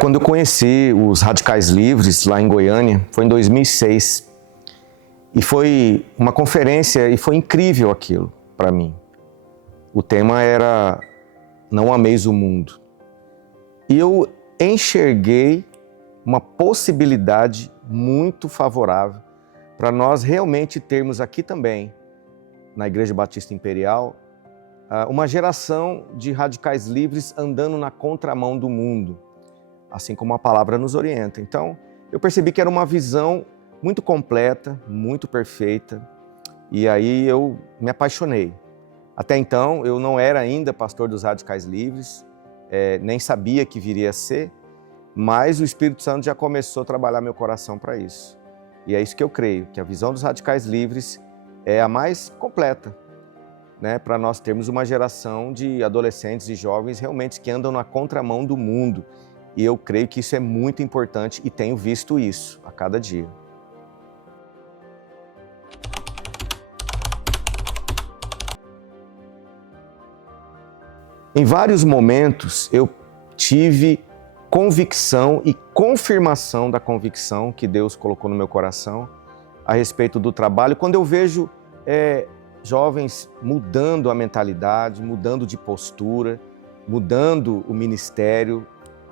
Quando eu conheci os Radicais Livres lá em Goiânia, foi em 2006. E foi uma conferência e foi incrível aquilo para mim. O tema era Não Ameis o Mundo. E eu enxerguei uma possibilidade muito favorável para nós realmente termos aqui também, na Igreja Batista Imperial, uma geração de radicais livres andando na contramão do mundo, assim como a palavra nos orienta. Então, eu percebi que era uma visão muito completa, muito perfeita, e aí eu me apaixonei. Até então, eu não era ainda pastor dos Radicais Livres, nem sabia que viria a ser, mas o Espírito Santo já começou a trabalhar meu coração para isso. E é isso que eu creio, que a visão dos Radicais Livres é a mais completa, né, para nós termos uma geração de adolescentes e jovens realmente que andam na contramão do mundo. E eu creio que isso é muito importante e tenho visto isso a cada dia. Em vários momentos eu tive convicção e confirmação da convicção que Deus colocou no meu coração a respeito do trabalho. Quando eu vejo jovens mudando a mentalidade, mudando de postura, mudando o ministério,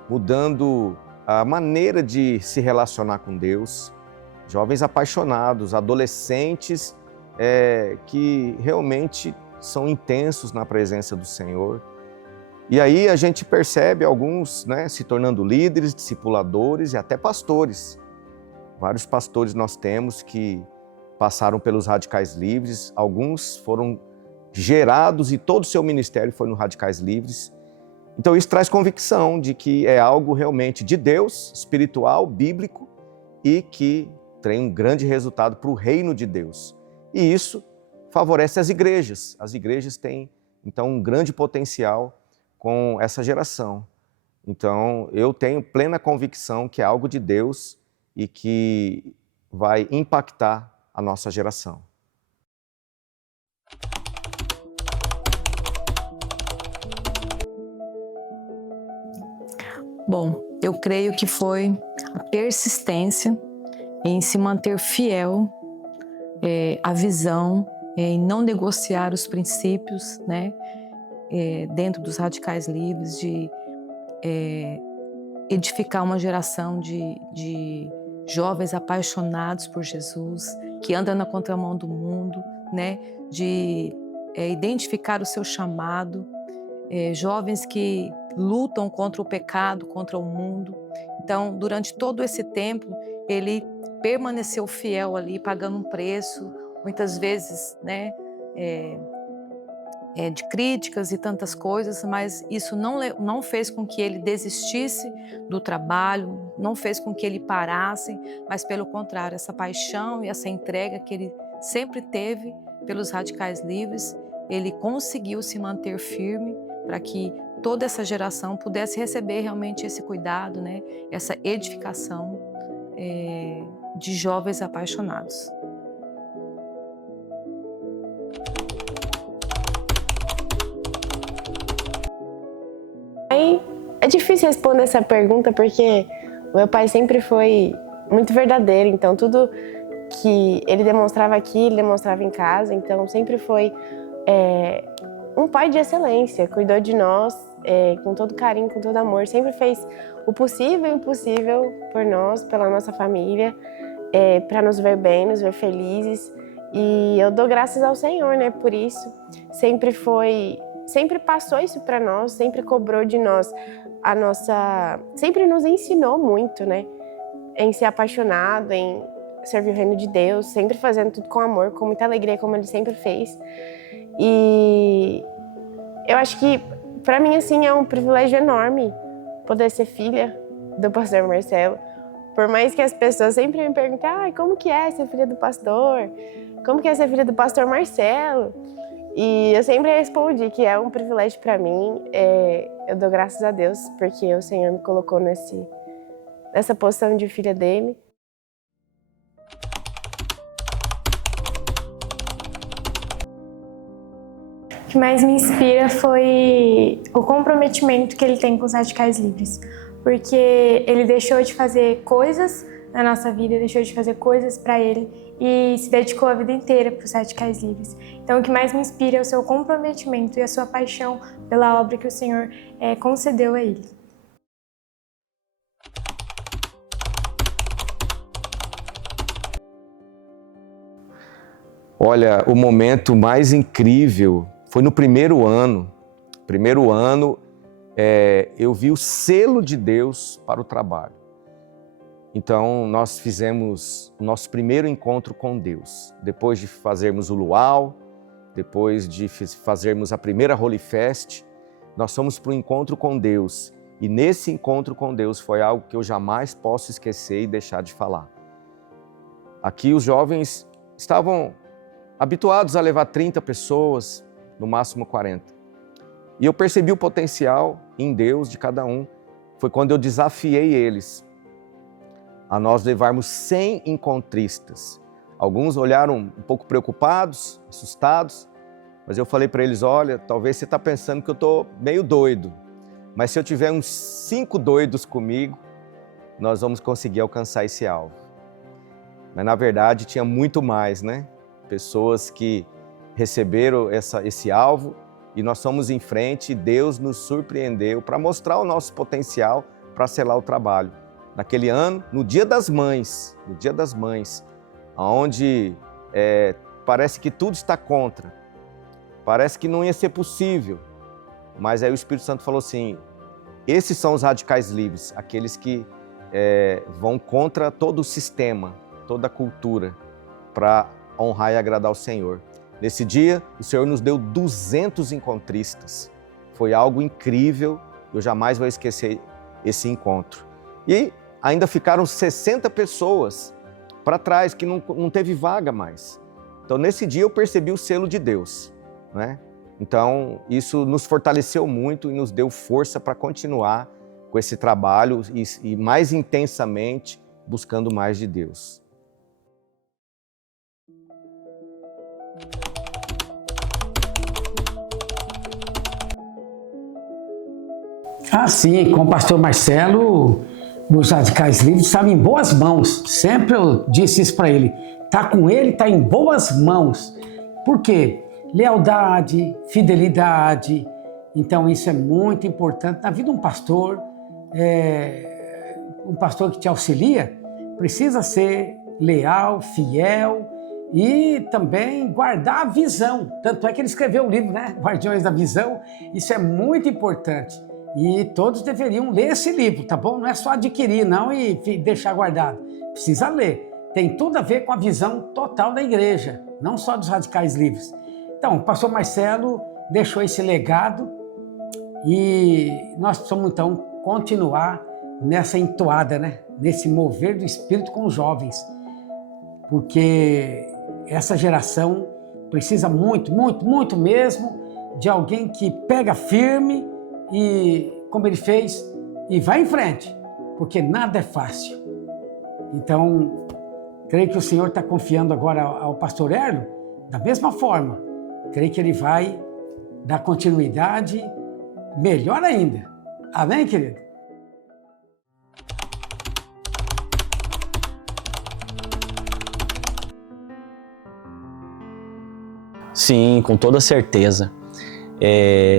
mudando a maneira de se relacionar com Deus, jovens apaixonados, adolescentes que realmente são intensos na presença do Senhor. E aí a gente percebe alguns, né, se tornando líderes, discipuladores e até pastores. Vários pastores nós temos que passaram pelos Radicais Livres, alguns foram gerados e todo o seu ministério foi no Radicais Livres. Então isso traz convicção de que é algo realmente de Deus, espiritual, bíblico e que tem um grande resultado para o reino de Deus. E isso favorece as igrejas. As igrejas têm, então, um grande potencial com essa geração. Então, eu tenho plena convicção que é algo de Deus e que vai impactar a nossa geração. Bom, eu creio que foi a persistência em se manter fiel à visão, em não negociar os princípios, né, dentro dos Radicais Livres, de edificar uma geração de jovens apaixonados por Jesus, que andam na contramão do mundo, né, de identificar o seu chamado, jovens que lutam contra o pecado, contra o mundo. Então, durante todo esse tempo, ele permaneceu fiel ali, pagando um preço, muitas vezes, né, de críticas e tantas coisas, mas isso não fez com que ele desistisse do trabalho, não fez com que ele parasse, mas pelo contrário, essa paixão e essa entrega que ele sempre teve pelos Radicais Livres, ele conseguiu se manter firme para que toda essa geração pudesse receber realmente esse cuidado, né, essa edificação de jovens apaixonados. É difícil responder essa pergunta porque o meu pai sempre foi muito verdadeiro, então tudo que ele demonstrava aqui, ele demonstrava em casa, então sempre foi um pai de excelência, cuidou de nós com todo carinho, com todo amor, sempre fez o possível e o impossível por nós, pela nossa família, para nos ver bem, nos ver felizes, e eu dou graças ao Senhor, né, por isso. Sempre passou isso para nós, sempre cobrou de nós sempre nos ensinou muito, né, em ser apaixonado, em servir o reino de Deus, sempre fazendo tudo com amor, com muita alegria, como ele sempre fez. E eu acho que para mim assim é um privilégio enorme poder ser filha do pastor Marcelo. Por mais que as pessoas sempre me perguntem, como que é ser filha do pastor? Como que é ser filha do pastor Marcelo? E eu sempre respondi que é um privilégio para mim. Eu dou graças a Deus porque o Senhor me colocou nessa posição de filha dele. O que mais me inspira foi o comprometimento que ele tem com os Radicais Livres. porque ele deixou de fazer coisas na nossa vida, deixou de fazer coisas para ele e se dedicou a vida inteira para os Radicais Livres. Então, o que mais me inspira é o seu comprometimento e a sua paixão pela obra que o Senhor concedeu a ele. Olha, o momento mais incrível foi no primeiro ano. Eu vi o selo de Deus para o trabalho. Então, nós fizemos o nosso primeiro encontro com Deus. Depois de fazermos o Luau, depois de fazermos a primeira Holy Fest, nós fomos para o encontro com Deus. E nesse encontro com Deus foi algo que eu jamais posso esquecer e deixar de falar. Aqui os jovens estavam habituados a levar 30 pessoas, no máximo 40. E eu percebi o potencial em Deus de cada um. Foi quando eu desafiei eles a nós levarmos 100 encontristas. Alguns olharam um pouco preocupados, assustados, mas eu falei para eles, olha, talvez você está pensando que eu estou meio doido, mas se eu tiver uns 5 doidos comigo, nós vamos conseguir alcançar esse alvo. Mas na verdade tinha muito mais, né? Pessoas que receberam esse alvo e nós fomos em frente e Deus nos surpreendeu para mostrar o nosso potencial para selar o trabalho. Naquele ano, no Dia das Mães, onde parece que tudo está contra, parece que não ia ser possível, mas aí o Espírito Santo falou assim, esses são os radicais livres, aqueles que vão contra todo o sistema, toda a cultura, para honrar e agradar o Senhor. Nesse dia, o Senhor nos deu 200 encontristas. Foi algo incrível, eu jamais vou esquecer esse encontro. E ainda ficaram 60 pessoas para trás, que não teve vaga mais. Então, nesse dia, eu percebi o selo de Deus, né? Então, isso nos fortaleceu muito e nos deu força para continuar com esse trabalho e mais intensamente buscando mais de Deus. Sim, com o pastor Marcelo, os Radicais Livres estavam em boas mãos. Sempre eu disse isso para ele. Tá com ele, tá em boas mãos. Por quê? Lealdade, fidelidade. Então isso é muito importante. Na vida de um pastor que te auxilia, precisa ser leal, fiel e também guardar a visão. Tanto é que ele escreveu o livro, né? Guardiões da Visão. Isso é muito importante. E todos deveriam ler esse livro, tá bom? Não é só adquirir, não, e deixar guardado. Precisa ler. Tem tudo a ver com a visão total da igreja, não só dos Radicais Livres. Então, o pastor Marcelo deixou esse legado e nós precisamos, então, continuar nessa entoada, né? Nesse mover do Espírito com os jovens. Porque essa geração precisa muito, muito, muito mesmo de alguém que pega firme e, como ele fez, e vai em frente, porque nada é fácil. Então, creio que o Senhor está confiando agora ao pastor Erlo, da mesma forma. Creio que ele vai dar continuidade, melhor ainda. Amém, querido? Sim, com toda certeza.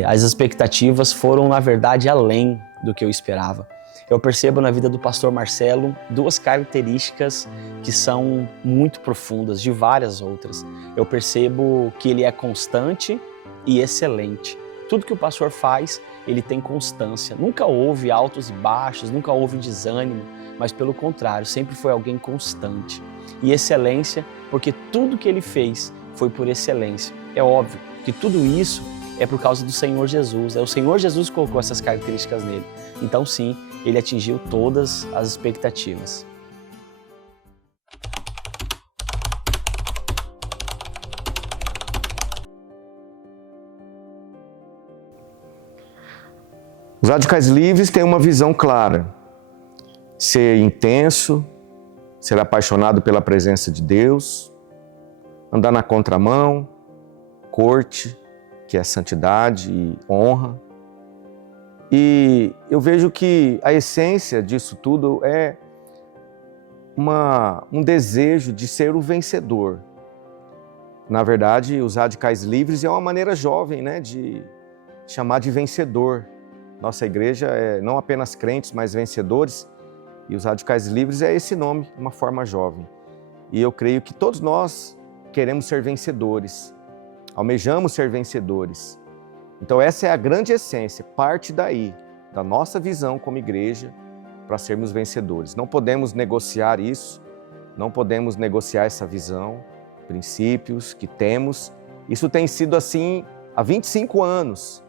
As expectativas foram, na verdade, além do que eu esperava. Eu percebo na vida do pastor Marcelo 2 características que são muito profundas, de várias outras. Eu percebo que ele é constante e excelente. Tudo que o pastor faz, ele tem constância. Nunca houve altos e baixos, nunca houve desânimo, mas pelo contrário, sempre foi alguém constante. E excelência, porque tudo que ele fez foi por excelência. É óbvio que tudo isso é por causa do Senhor Jesus. É o Senhor Jesus que colocou essas características nele. Então, sim, ele atingiu todas as expectativas. Os Radicais Livres têm uma visão clara. Ser intenso, ser apaixonado pela presença de Deus, andar na contramão, corte, que é santidade e honra, E eu vejo que a essência disso tudo é um desejo de ser o vencedor. Na verdade, os radicais livres é uma maneira jovem, né, de chamar de vencedor. Nossa igreja é não apenas crentes, mas vencedores. E os radicais livres é esse nome, uma forma jovem. E eu creio que todos nós queremos ser vencedores, almejamos ser vencedores. Então essa é a grande essência, parte daí, da nossa visão como igreja, para sermos vencedores. Não podemos negociar isso, não podemos negociar essa visão, princípios que temos. Isso tem sido assim há 25 anos.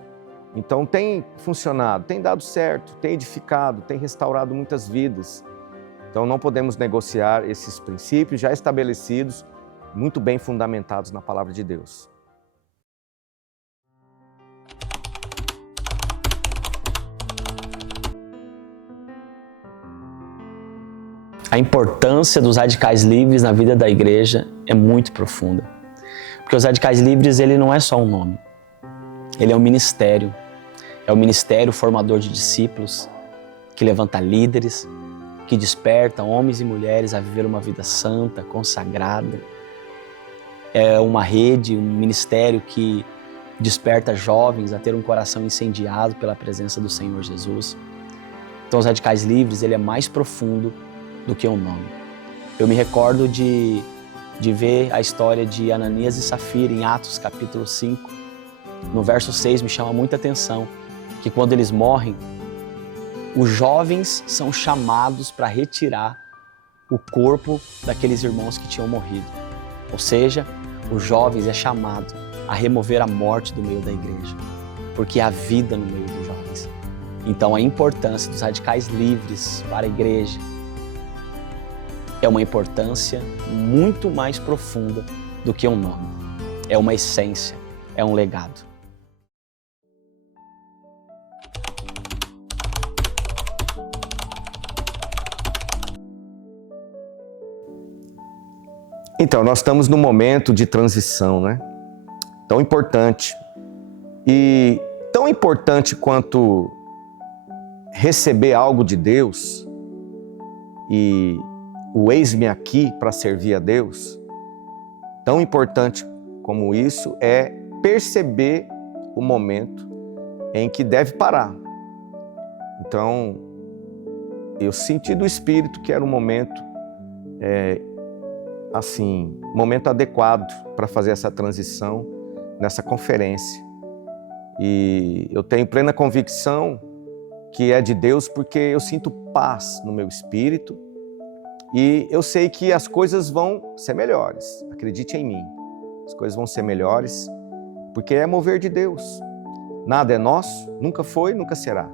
Então tem funcionado, tem dado certo, tem edificado, tem restaurado muitas vidas. Então não podemos negociar esses princípios já estabelecidos, muito bem fundamentados na palavra de Deus. A importância dos radicais livres na vida da igreja é muito profunda. Porque os radicais livres, ele não é só um nome. Ele é um ministério. É o ministério formador de discípulos, que levanta líderes, que desperta homens e mulheres a viver uma vida santa, consagrada. É uma rede, um ministério que desperta jovens a ter um coração incendiado pela presença do Senhor Jesus. Então, os radicais livres, ele é mais profundo do que um nome. Eu me recordo de ver a história de Ananias e Safira em Atos capítulo 5. No verso 6 me chama muita atenção que quando eles morrem, os jovens são chamados para retirar o corpo daqueles irmãos que tinham morrido. Ou seja, os jovens é chamado a remover a morte do meio da igreja, porque há vida no meio dos jovens. Então a importância dos radicais livres para a igreja é uma importância muito mais profunda do que um nome. É uma essência, é um legado. Então, nós estamos num momento de transição, né? Tão importante. E tão importante quanto receber algo de Deus e o eis-me aqui para servir a Deus, tão importante como isso é perceber o momento em que deve parar. Então, eu senti do Espírito que era um momento momento adequado para fazer essa transição nessa conferência. E eu tenho plena convicção que é de Deus porque eu sinto paz no meu espírito e eu sei que as coisas vão ser melhores. Acredite em mim, as coisas vão ser melhores porque é mover de Deus. Nada é nosso, nunca foi, nunca será.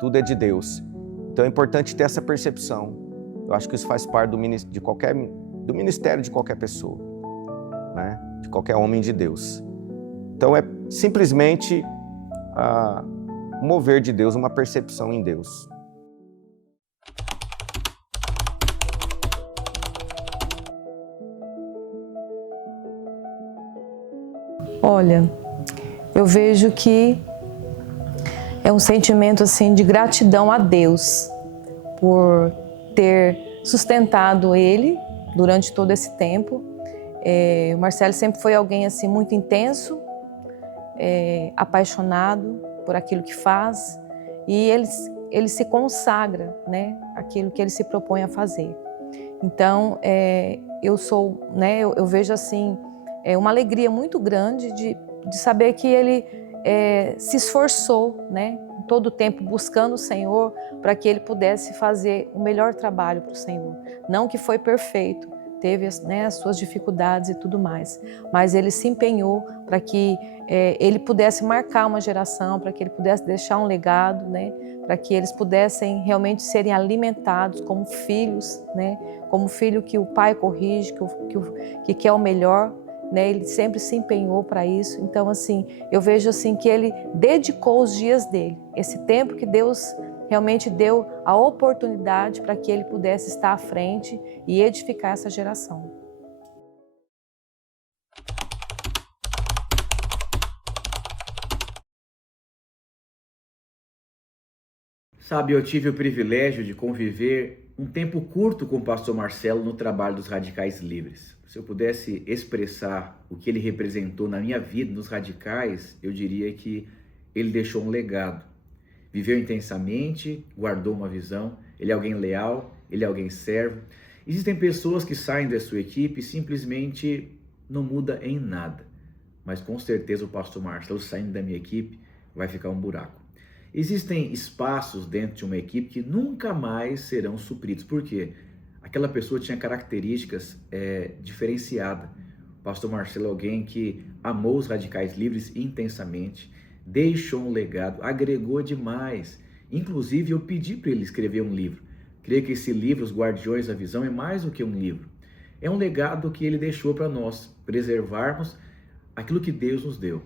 Tudo é de Deus. Então é importante ter essa percepção. Eu acho que isso faz parte do ministério de qualquer pessoa, né? De qualquer homem de Deus. Então é simplesmente mover de Deus, uma percepção em Deus. Olha, eu vejo que é um sentimento assim de gratidão a Deus por ter sustentado ele durante todo esse tempo. O Marcelo sempre foi alguém assim muito intenso, apaixonado por aquilo que faz e ele se consagra, né, aquilo que ele se propõe a fazer. Então, eu vejo assim uma alegria muito grande de saber que ele se esforçou, né, todo o tempo buscando o Senhor para que ele pudesse fazer o melhor trabalho para o Senhor. Não que foi perfeito, teve as suas dificuldades e tudo mais, mas ele se empenhou para que ele pudesse marcar uma geração, para que ele pudesse deixar um legado, né, para que eles pudessem realmente serem alimentados como filhos, né, como filho que o pai corrige, que quer o melhor. Né, ele sempre se empenhou para isso. Então, assim, eu vejo assim que ele dedicou os dias dele, esse tempo que Deus realmente deu a oportunidade para que ele pudesse estar à frente e edificar essa geração. Sabe, eu tive o privilégio de conviver um tempo curto com o pastor Marcelo no trabalho dos Radicais Livres. Se eu pudesse expressar o que ele representou na minha vida nos Radicais, eu diria que ele deixou um legado. Viveu intensamente, guardou uma visão, ele é alguém leal, ele é alguém servo. Existem pessoas que saem da sua equipe e simplesmente não muda em nada. Mas com certeza o pastor Marcelo saindo da minha equipe vai ficar um buraco. Existem espaços dentro de uma equipe que nunca mais serão supridos. Por quê? Aquela pessoa tinha características diferenciadas. O pastor Marcelo é alguém que amou os Radicais Livres intensamente, deixou um legado, agregou demais. Inclusive, eu pedi para ele escrever um livro. Creio que esse livro, Os Guardiões da Visão, é mais do que um livro. É um legado que ele deixou para nós, preservarmos aquilo que Deus nos deu.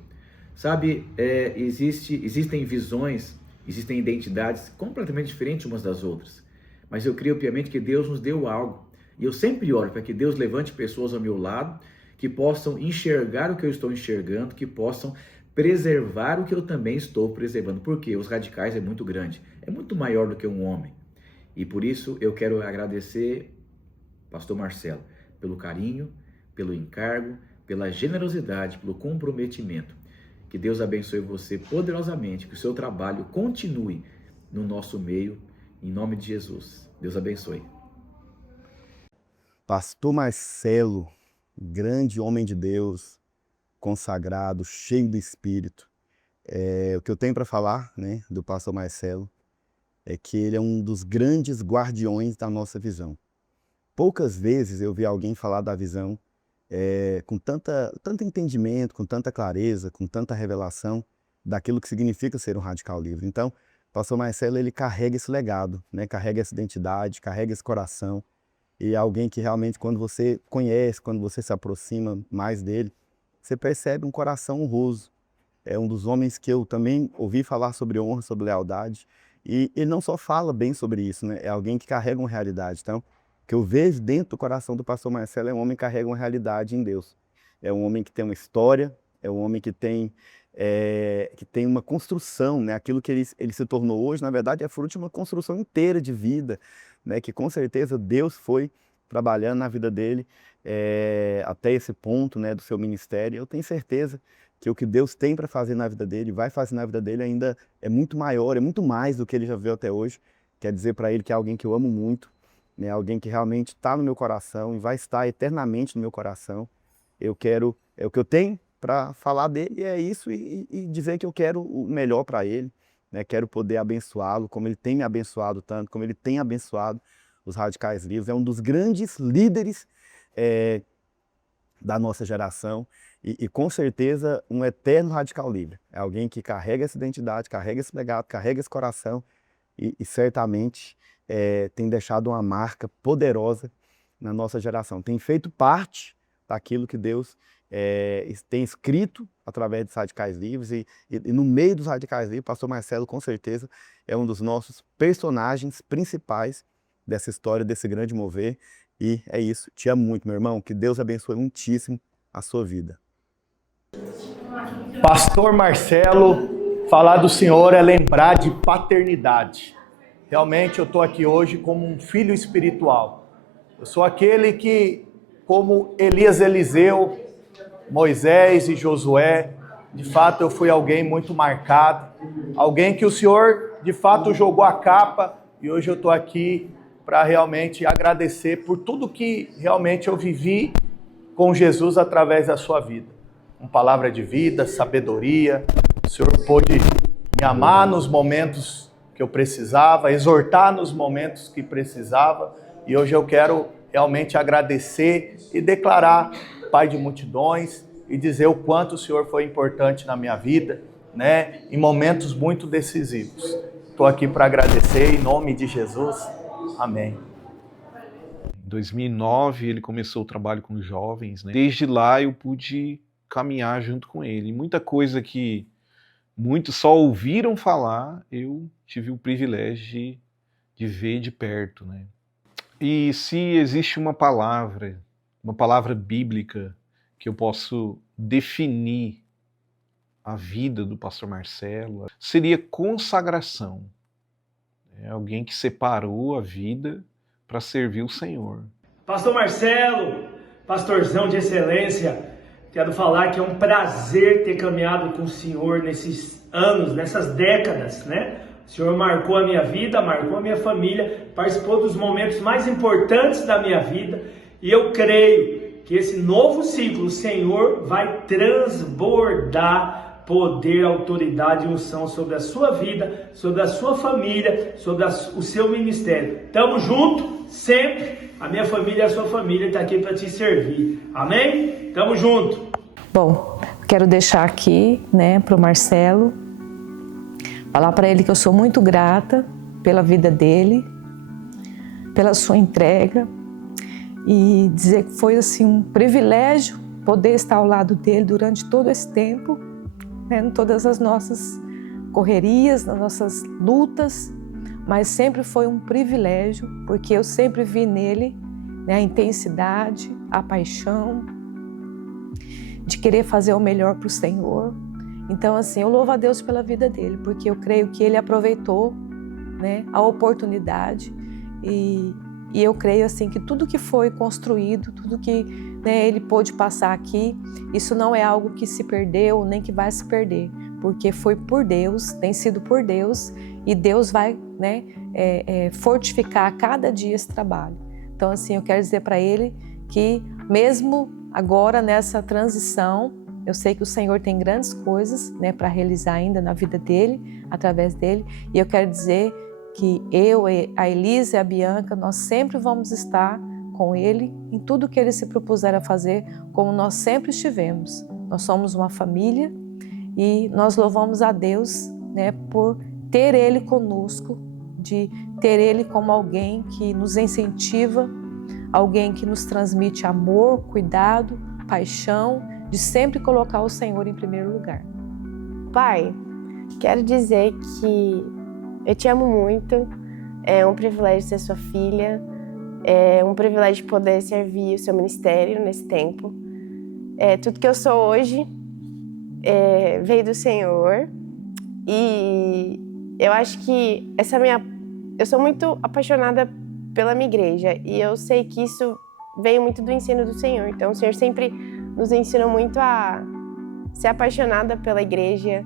Sabe, existem visões, existem identidades completamente diferentes umas das outras. Mas eu creio piamente que Deus nos deu algo. E eu sempre oro para que Deus levante pessoas ao meu lado, que possam enxergar o que eu estou enxergando, que possam preservar o que eu também estou preservando. Porque os radicais é muito grande, é muito maior do que um homem. E por isso eu quero agradecer, pastor Marcelo, pelo carinho, pelo encargo, pela generosidade, pelo comprometimento. Que Deus abençoe você poderosamente, que o seu trabalho continue no nosso meio, em nome de Jesus. Deus abençoe. Pastor Marcelo, grande homem de Deus, consagrado, cheio do Espírito. O que eu tenho para falar, né, do pastor Marcelo é que ele é um dos grandes guardiões da nossa visão. Poucas vezes eu vi alguém falar da visão com tanto entendimento, com tanta clareza, com tanta revelação daquilo que significa ser um radical livre. Então, o pastor Marcelo, ele carrega esse legado, né? Carrega essa identidade, carrega esse coração. E é alguém que realmente, quando você conhece, quando você se aproxima mais dele, você percebe um coração honroso. É um dos homens que eu também ouvi falar sobre honra, sobre lealdade. E ele não só fala bem sobre isso, né? É alguém que carrega uma realidade. Então, o que eu vejo dentro do coração do pastor Marcelo é um homem que carrega uma realidade em Deus. É um homem que tem uma história, é um homem que tem uma construção, né? Aquilo que ele se tornou hoje, na verdade, é fruto de uma construção inteira de vida, né? Que com certeza Deus foi trabalhando na vida dele até esse ponto, né, do seu ministério. Eu tenho certeza que o que Deus tem para fazer na vida dele, vai fazer na vida dele ainda é muito maior, é muito mais do que ele já viu até hoje. Quer dizer para ele que é alguém que eu amo muito, né, alguém que realmente está no meu coração e vai estar eternamente no meu coração. É o que eu tenho para falar dele, é isso, e dizer que eu quero o melhor para ele, né, quero poder abençoá-lo, como ele tem me abençoado tanto, como ele tem abençoado os Radicais Livres. É um dos grandes líderes da nossa geração e com certeza um eterno radical livre. É alguém que carrega essa identidade, carrega esse legado, carrega esse coração e certamente tem deixado uma marca poderosa na nossa geração. Tem feito parte daquilo que Deus tem escrito através dos Radicais Livres e no meio dos Radicais Livres, o pastor Marcelo com certeza é um dos nossos personagens principais dessa história, desse grande mover. E é isso. Te amo muito, meu irmão. Que Deus abençoe muitíssimo a sua vida. Pastor Marcelo, falar do Senhor é lembrar de paternidade. Realmente eu estou aqui hoje como um filho espiritual. Eu sou aquele que, como Elias, Eliseu, Moisés e Josué, de fato eu fui alguém muito marcado. Alguém que o Senhor, de fato, jogou a capa e hoje eu estou aqui para realmente agradecer por tudo que realmente eu vivi com Jesus através da sua vida. Com palavra de vida, sabedoria, o Senhor pôde me amar nos momentos que eu precisava, exortar nos momentos que precisava, e hoje eu quero realmente agradecer e declarar Pai de multidões e dizer o quanto o Senhor foi importante na minha vida, né, em momentos muito decisivos. Estou aqui para agradecer em nome de Jesus. Amém. Em 2009 ele começou o trabalho com jovens, né? Desde lá eu pude caminhar junto com ele. E muita coisa que muitos só ouviram falar, eu tive o privilégio de ver de perto, né? E se existe uma palavra bíblica que eu posso definir a vida do pastor Marcelo, seria consagração. É alguém que separou a vida para servir o Senhor. Pastor Marcelo, pastorzão de excelência, quero falar que é um prazer ter caminhado com o senhor nesses anos, nessas décadas, né? O senhor marcou a minha vida, marcou a minha família, participou dos momentos mais importantes da minha vida, e eu creio que esse novo ciclo o Senhor vai transbordar poder, autoridade e unção sobre a sua vida, sobre a sua família, sobre o seu ministério. Tamo junto, sempre. A minha família e a sua família está aqui para te servir. Amém? Tamo junto. Bom, quero deixar aqui, né, para o Marcelo, falar para ele que eu sou muito grata pela vida dele, pela sua entrega, e dizer que foi assim um privilégio poder estar ao lado dele durante todo esse tempo, né, em todas as nossas correrias, nas nossas lutas, mas sempre foi um privilégio, porque eu sempre vi nele, né, a intensidade, a paixão de querer fazer o melhor para o Senhor. Então, assim, eu louvo a Deus pela vida dele, porque eu creio que ele aproveitou, né, a oportunidade, e eu creio assim que tudo que foi construído, tudo que, né, ele pôde passar aqui, isso não é algo que se perdeu nem que vai se perder, porque foi por Deus, tem sido por Deus, e Deus vai, né, fortificar a cada dia esse trabalho. Então, assim, eu quero dizer para ele que mesmo agora nessa transição, eu sei que o Senhor tem grandes coisas, né, para realizar ainda na vida dele, através dele, e eu quero dizer que eu, a Elisa e a Bianca, nós sempre vamos estar com ele em tudo que ele se propuser a fazer, como nós sempre estivemos. Nós somos uma família e nós louvamos a Deus, né, por ter ele conosco, de ter ele como alguém que nos incentiva, alguém que nos transmite amor, cuidado, paixão, de sempre colocar o Senhor em primeiro lugar. Pai, quero dizer que eu te amo muito, é um privilégio ser sua filha, é um privilégio poder servir o seu ministério nesse tempo. Tudo que eu sou hoje veio do Senhor, e eu acho que eu sou muito apaixonada pela minha igreja, e eu sei que isso veio muito do ensino do Senhor. Então o Senhor sempre nos ensinou muito a ser apaixonada pela igreja,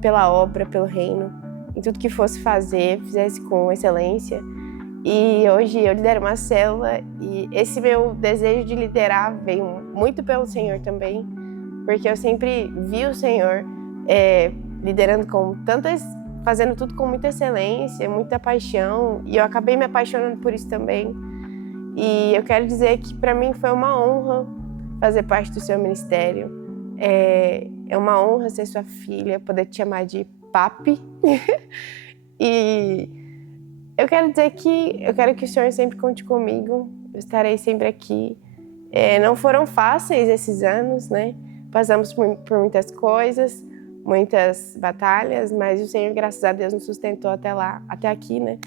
pela obra, pelo reino, em tudo que fosse fazer, fizesse com excelência. E hoje eu lidero uma célula, e esse meu desejo de liderar veio muito pelo Senhor também, porque eu sempre vi o Senhor liderando fazendo tudo com muita excelência, muita paixão, e eu acabei me apaixonando por isso também. E eu quero dizer que para mim foi uma honra fazer parte do seu ministério. É uma honra ser sua filha, poder te chamar de papi. E eu quero dizer que eu quero que o Senhor sempre conte comigo, eu estarei sempre aqui. Não foram fáceis esses anos, né? Passamos por muitas coisas, muitas batalhas, mas o Senhor, graças a Deus, nos sustentou até aqui, né?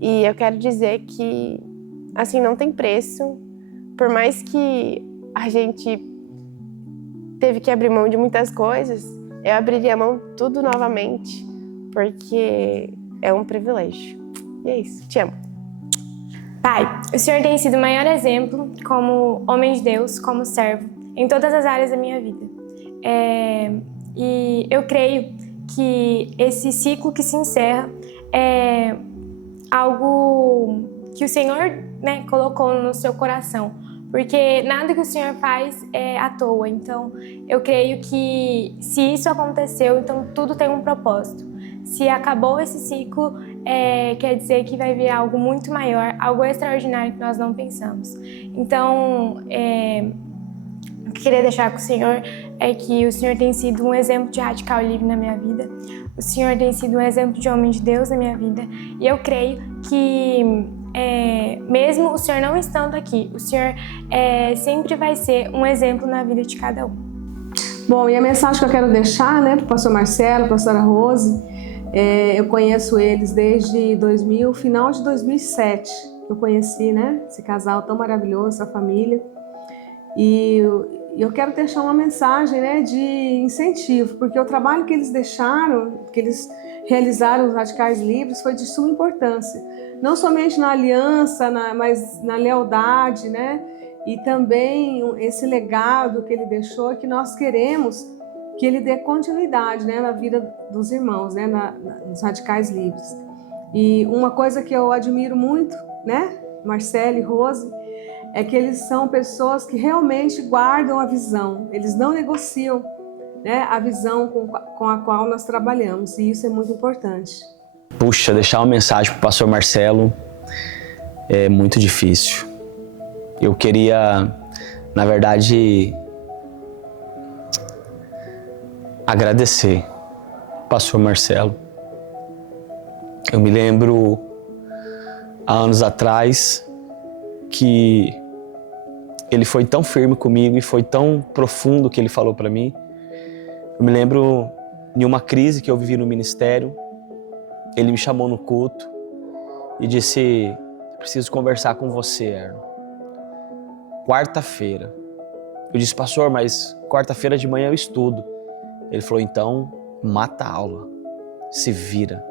E eu quero dizer que, assim, não tem preço. Por mais que a gente teve que abrir mão de muitas coisas, eu abriria mão tudo novamente, porque é um privilégio. E é isso, te amo. Pai, o Senhor tem sido o maior exemplo como homem de Deus, como servo, em todas as áreas da minha vida. E eu creio que esse ciclo que se encerra é algo que o Senhor, né, colocou no seu coração, porque nada que o Senhor faz é à toa. Então, eu creio que se isso aconteceu, então tudo tem um propósito. Se acabou esse ciclo, quer dizer que vai vir algo muito maior, algo extraordinário que nós não pensamos. Então, o que eu queria deixar com o Senhor é que o Senhor tem sido um exemplo de radical livre na minha vida. O Senhor tem sido um exemplo de homem de Deus na minha vida. E eu creio que, mesmo o Senhor não estando aqui, o Senhor sempre vai ser um exemplo na vida de cada um. Bom, e a mensagem que eu quero deixar, né, para o pastor Marcelo, para a pastora Rose, eu conheço eles desde final de 2007. Eu conheci, né, esse casal tão maravilhoso, essa família. E eu quero deixar uma mensagem, né, de incentivo, porque o trabalho que eles deixaram, que eles realizaram os Radicais Livres, foi de suma importância. Não somente na aliança, mas na lealdade, né? E também esse legado que ele deixou, que nós queremos que ele dê continuidade, né, na vida dos irmãos, né, nos Radicais Livres. E uma coisa que eu admiro muito, né, Marcelo e Rose, é que eles são pessoas que realmente guardam a visão, eles não negociam, né, a visão com a qual nós trabalhamos, e isso é muito importante. Puxa, deixar uma mensagem para o pastor Marcelo é muito difícil. Eu queria, na verdade, agradecer o pastor Marcelo. Eu me lembro, há anos atrás, que ele foi tão firme comigo e foi tão profundo o que ele falou para mim. Eu me lembro de uma crise que eu vivi no ministério. Ele me chamou no culto e disse: preciso conversar com você, Erlon. Quarta-feira. Eu disse: pastor, mas quarta-feira de manhã eu estudo. Ele falou: então mata a aula, se vira.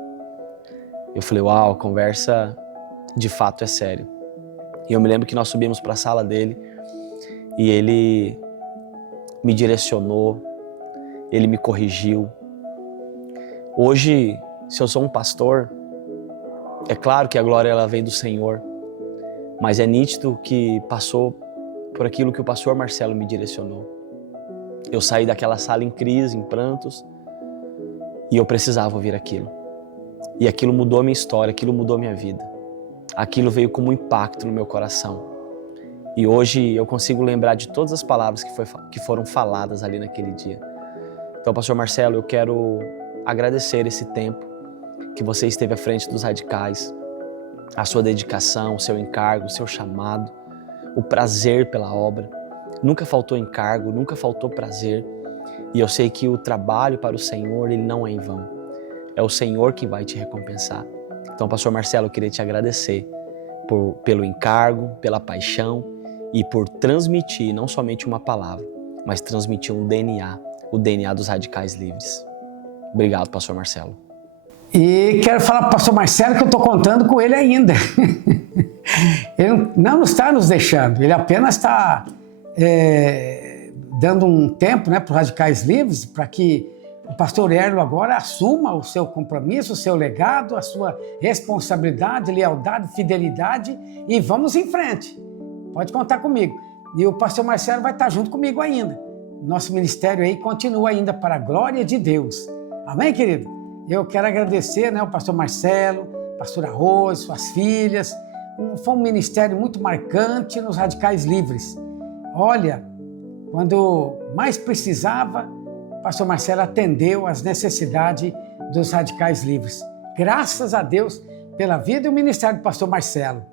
Eu falei: uau, a conversa de fato é séria. E eu me lembro que nós subimos para a sala dele e ele me direcionou, ele me corrigiu. Hoje, se eu sou um pastor, é claro que a glória ela vem do Senhor, mas é nítido que passou por aquilo que o pastor Marcelo me direcionou. Eu saí daquela sala em crise, em prantos, e eu precisava ouvir aquilo. E aquilo mudou a minha história, aquilo mudou a minha vida. Aquilo veio como um impacto no meu coração. E hoje eu consigo lembrar de todas as palavras que foram faladas ali naquele dia. Então, pastor Marcelo, eu quero agradecer esse tempo que você esteve à frente dos Radicais, a sua dedicação, o seu encargo, o seu chamado, o prazer pela obra. Nunca faltou encargo, nunca faltou prazer. E eu sei que o trabalho para o Senhor, ele não é em vão. É o Senhor quem vai te recompensar. Então, pastor Marcelo, eu queria te agradecer pelo encargo, pela paixão e por transmitir não somente uma palavra, mas transmitir um DNA, o DNA dos Radicais Livres. Obrigado, pastor Marcelo. E quero falar para o pastor Marcelo que eu estou contando com ele ainda. Ele não está nos deixando, ele apenas está dando um tempo, né, para os Radicais Livres, para que o pastor Erlon agora assuma o seu compromisso, o seu legado, a sua responsabilidade, lealdade, fidelidade, e vamos em frente. Pode contar comigo. E o pastor Marcelo vai estar junto comigo ainda. Nosso ministério aí continua ainda para a glória de Deus. Amém, querido? Eu quero agradecer, né, o pastor Marcelo, a pastora Rose, suas filhas. Foi um ministério muito marcante nos Radicais Livres. Olha, quando mais precisava, o pastor Marcelo atendeu às necessidades dos Radicais Livres. Graças a Deus pela vida e o ministério do pastor Marcelo.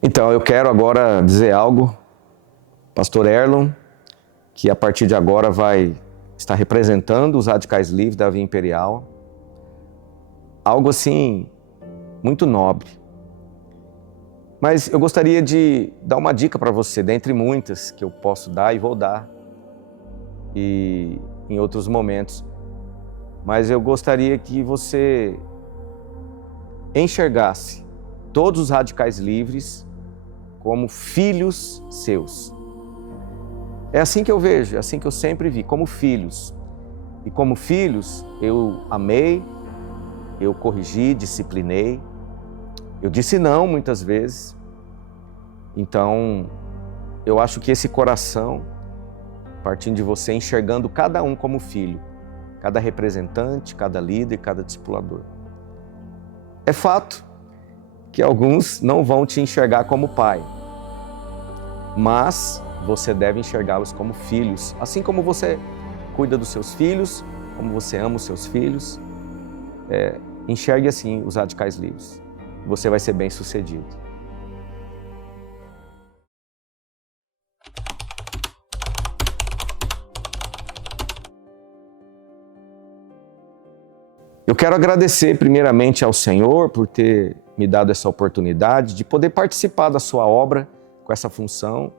Então, eu quero agora dizer algo, pastor Erlon, que a partir de agora vai estar representando os Radicais Livres da Via Imperial. Algo assim, muito nobre. Mas eu gostaria de dar uma dica para você, dentre muitas que eu posso dar e vou dar e em outros momentos. Mas eu gostaria que você enxergasse todos os Radicais Livres como filhos seus. É assim que eu vejo, é assim que eu sempre vi, como filhos. E como filhos, eu amei, eu corrigi, disciplinei, eu disse não muitas vezes. Então, eu acho que esse coração, partindo de você, enxergando cada um como filho, cada representante, cada líder, cada discipulador. É fato que alguns não vão te enxergar como pai, mas você deve enxergá-los como filhos, assim como você cuida dos seus filhos, como você ama os seus filhos. Enxergue assim os Radicais Livres. Você vai ser bem-sucedido. Eu quero agradecer primeiramente ao Senhor por ter me dado essa oportunidade de poder participar da sua obra com essa função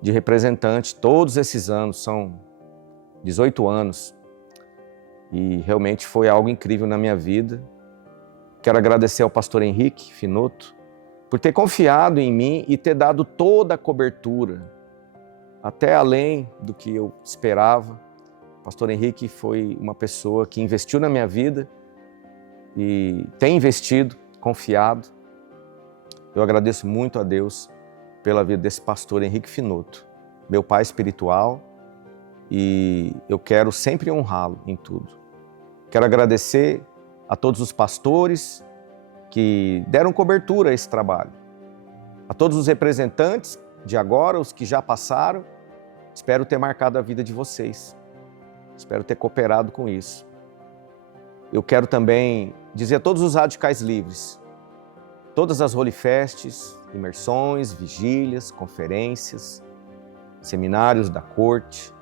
de representante todos esses anos, são 18 anos, e realmente foi algo incrível na minha vida. Quero agradecer ao pastor Henrique Finoto por ter confiado em mim e ter dado toda a cobertura, até além do que eu esperava. O pastor Henrique foi uma pessoa que investiu na minha vida e tem investido, confiado. Eu agradeço muito a Deus pela vida desse pastor Henrique Finoto, meu pai espiritual, e eu quero sempre honrá-lo em tudo. Quero agradecer a todos os pastores que deram cobertura a esse trabalho, a todos os representantes de agora, os que já passaram. Espero ter marcado a vida de vocês, espero ter cooperado com isso. Eu quero também dizer a todos os radicais livres, todas as Holy Fests, imersões, vigílias, conferências, seminários da corte,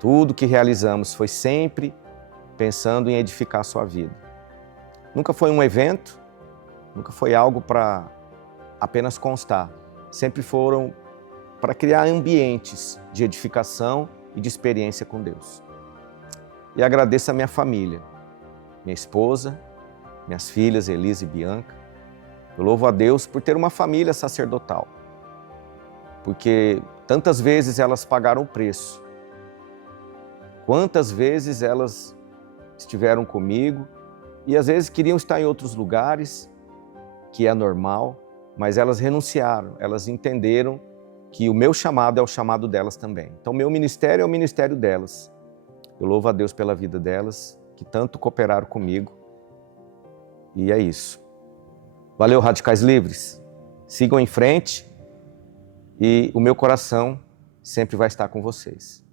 tudo que realizamos foi sempre pensando em edificar a sua vida. Nunca foi um evento, nunca foi algo para apenas constar. Sempre foram para criar ambientes de edificação e de experiência com Deus. E agradeço a minha família, minha esposa, minhas filhas Elisa e Bianca. Eu louvo a Deus por ter uma família sacerdotal, porque tantas vezes elas pagaram o preço. Quantas vezes elas estiveram comigo e às vezes queriam estar em outros lugares, que é normal, mas elas renunciaram, elas entenderam que o meu chamado é o chamado delas também. Então, meu ministério é o ministério delas. Eu louvo a Deus pela vida delas, que tanto cooperaram comigo. E é isso. Valeu, Radicais Livres. Sigam em frente e o meu coração sempre vai estar com vocês.